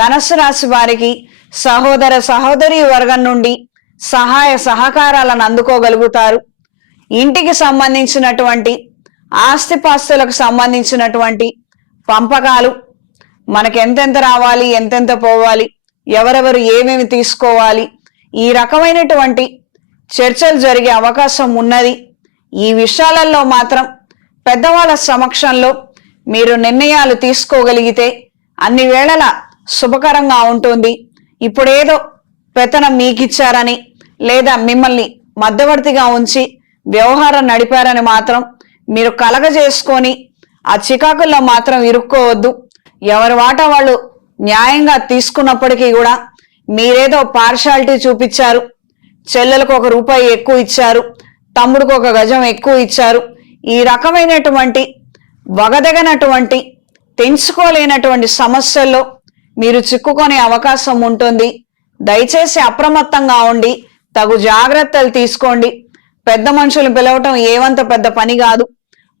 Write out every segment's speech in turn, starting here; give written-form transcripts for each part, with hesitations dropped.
ధనస్సు రాశి వారికి సహోదర సహోదరి వర్గం నుండి సహాయ సహకారాలను అందుకోగలుగుతారు. ఇంటికి సంబంధించినటువంటి ఆస్తిపాస్తులకు సంబంధించినటువంటి పంపకాలు, మనకు ఎంతెంత రావాలి, ఎంతెంత పోవాలి, ఎవరెవరు ఏమేమి తీసుకోవాలి, ఈ రకమైనటువంటి చర్చలు జరిగే అవకాశం ఉన్నది. ఈ విషయాలలో మాత్రం పెద్దవాళ్ళ సమక్షంలో మీరు నిర్ణయాలు తీసుకోగలిగితే అన్ని వేళలా శుభకరంగా ఉంటుంది. ఇప్పుడేదో పెత్తనం మీకిచ్చారని లేదా మిమ్మల్ని మధ్యవర్తిగా ఉంచి వ్యవహారం నడిపారని మాత్రం మీరు కలగజేసుకొని ఆ చికాకుల్లో మాత్రం ఇరుక్కోవద్దు. ఎవరి వాటా వాళ్ళు న్యాయంగా తీసుకున్నప్పటికీ కూడా మీరేదో పార్షాలిటీ చూపించారు, చెల్లెలకు ₹1 ఎక్కువ ఇచ్చారు, తమ్ముడికి 1 గజం ఎక్కువ ఇచ్చారు, ఈ రకమైనటువంటి వగదగనటువంటి తెంచుకోలేనటువంటి సమస్యల్లో మీరు చిక్కుకునే అవకాశం ఉంటుంది. దయచేసి అప్రమత్తంగా ఉండి తగు జాగ్రత్తలు తీసుకోండి. పెద్ద మనుషులు పిలవటం ఏమంత పెద్ద పని కాదు.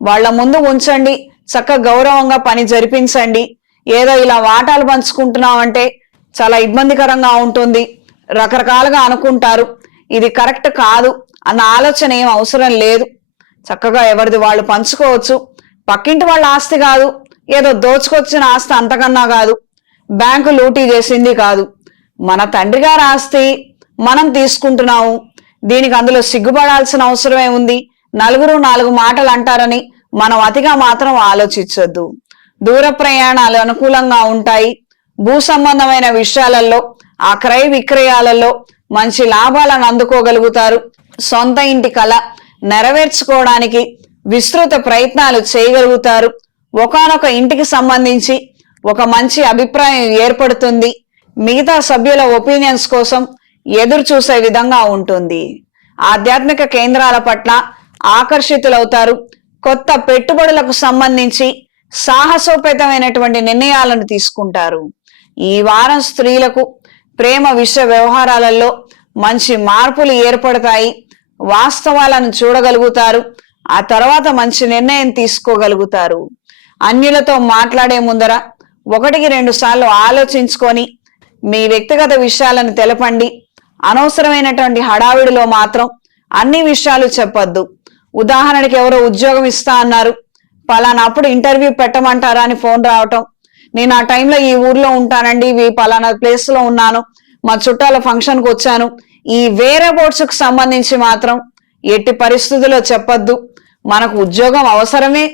వాళ్ళ ముందు ఉంచండి, చక్కగా గౌరవంగా పని జరిపించండి. ఏదో ఇలా వాటాలు పంచుకుంటున్నామంటే చాలా ఇబ్బందికరంగా ఉంటుంది, రకరకాలుగా అనుకుంటారు. ఇది కరెక్ట్ కాదు అన్న ఆలోచన ఏం అవసరం లేదు. చక్కగా ఎవరిది వాళ్ళు పంచుకోవచ్చు. పక్కింటి వాళ్ళ ఆస్తి కాదు, ఏదో దోచుకొచ్చిన ఆస్తి అంతకన్నా కాదు, బ్యాంకు లూటీ చేసింది కాదు, మన తండ్రి గారి ఆస్తి మనం తీసుకుంటున్నాము. దీనికి అందులో సిగ్గుపడాల్సిన అవసరమే ఉంది. నలుగురు 4 మాటలు అంటారని మనం అతిగా మాత్రం ఆలోచించొద్దు. దూర ప్రయాణాలు అనుకూలంగా ఉంటాయి. భూ సంబంధమైన విషయాలలో, ఆ క్రయ విక్రయాలలో మంచి లాభాలను అందుకోగలుగుతారు. సొంత ఇంటి కళ నెరవేర్చుకోవడానికి విస్తృత ప్రయత్నాలు చేయగలుగుతారు. ఒకానొక ఇంటికి సంబంధించి ఒక మంచి అభిప్రాయం ఏర్పడుతుంది. మిగతా సభ్యుల ఒపీనియన్స్ కోసం ఎదురు చూసే విధంగా ఉంటుంది. ఆధ్యాత్మిక కేంద్రాల పట్ల ఆకర్షితులవుతారు. కొత్త పెట్టుబడులకు సంబంధించి సాహసోపేతమైనటువంటి నిర్ణయాలను తీసుకుంటారు. ఈ వారం స్త్రీలకు ప్రేమ విషయ వ్యవహారాలలో మంచి మార్పులు ఏర్పడతాయి. వాస్తవాలను చూడగలుగుతారు. ఆ తర్వాత మంచి నిర్ణయం తీసుకోగలుగుతారు. అన్యులతో మాట్లాడే ముందర 1-2 సార్లు ఆలోచించుకొని మీ వ్యక్తిగత విషయాలను తెలపండి. అనవసరమైనటువంటి హడావిడిలో మాత్రం అన్ని విషయాలు చెప్పొద్దు. ఉదాహరణకి ఎవరో ఉద్యోగం ఇస్తా అన్నారు, పలానా అప్పుడు ఇంటర్వ్యూ పెట్టమంటారా అని ఫోన్ రావటం, నేను ఆ టైంలో ఈ ఊర్లో ఉంటానండి, పలానా ప్లేస్ లో ఉన్నాను, మా చుట్టాల ఫంక్షన్కి వచ్చాను, ఈ వేరే బోర్డ్స్కి సంబంధించి మాత్రం ఎట్టి పరిస్థితుల్లో చెప్పొద్దు. మనకు ఉద్యోగం అవసరమే,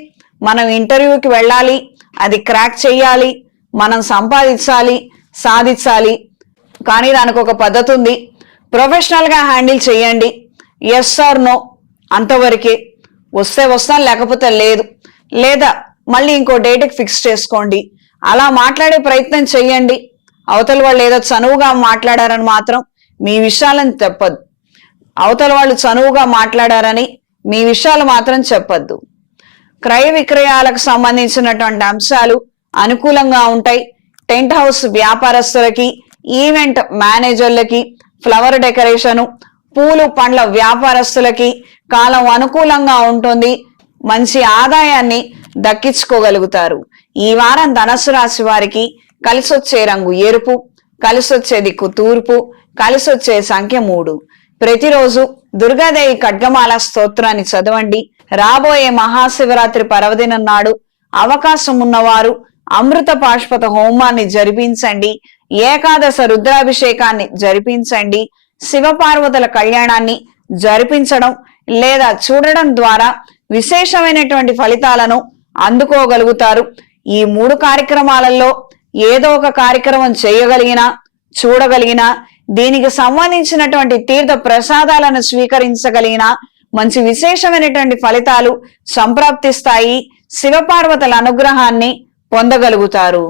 మనం ఇంటర్వ్యూకి వెళ్ళాలి, అది క్రాక్ చేయాలి, మనం సంపాదించాలి, సాధించాలి. కానీ దానికి ఒక పద్ధతి ఉంది. ప్రొఫెషనల్ గా హ్యాండిల్ చేయండి. ఎస్ ఆర్ నో అంతవరకే. వస్తే వస్తాను, లేకపోతే లేదు, లేదా మళ్ళీ ఇంకో డేట్కి ఫిక్స్ చేసుకోండి. అలా మాట్లాడే ప్రయత్నం చెయ్యండి. అవతల వాళ్ళు ఏదో చనువుగా మాట్లాడారని మాత్రం మీ విషయాలను చెప్పద్దు. అవతల వాళ్ళు చనువుగా మాట్లాడారని మీ విషయాలు మాత్రం చెప్పద్దు. క్రయ విక్రయాలకు సంబంధించినటువంటి అంశాలు అనుకూలంగా ఉంటాయి. టెంట్ హౌస్ వ్యాపారస్తులకి, ఈవెంట్ మేనేజర్లకి, ఫ్లవర్ డెకరేషను, పూలు పండ్ల వ్యాపారస్తులకి కాలం అనుకూలంగా ఉంటుంది. మంచి ఆదాయాన్ని దక్కించుకోగలుగుతారు. ఈ వారం ధనస్సు రాశి వారికి కలిసొచ్చే రంగు ఎరుపు, కలిసొచ్చే దిక్కు తూర్పు, కలిసొచ్చే సంఖ్య 3. ప్రతిరోజు దుర్గాదేవి ఖడ్గమాల స్తోత్రాన్ని చదవండి. రాబోయే మహాశివరాత్రి పర్వదినం నాడు అవకాశం ఉన్నవారు అమృత పాశుపత హోమాన్ని జరిపించండి. ఏకాదశ రుద్రాభిషేకాన్ని జరిపించండి. శివపార్వతుల కళ్యాణాన్ని జరిపించడం లేదా చూడడం ద్వారా విశేషమైనటువంటి ఫలితాలను అందుకోగలుగుతారు. ఈ 3 కార్యక్రమాలలో ఏదో ఒక కార్యక్రమం చేయగలిగినా, చూడగలిగినా, దీనికి సంబంధించినటువంటి తీర్థ ప్రసాదాలను స్వీకరించగలిగిన మంచి విశేషమైనటువంటి ఫలితాలు సంప్రాప్తిస్తాయి. శివపార్వతుల అనుగ్రహాన్ని పొందగలుగుతారు.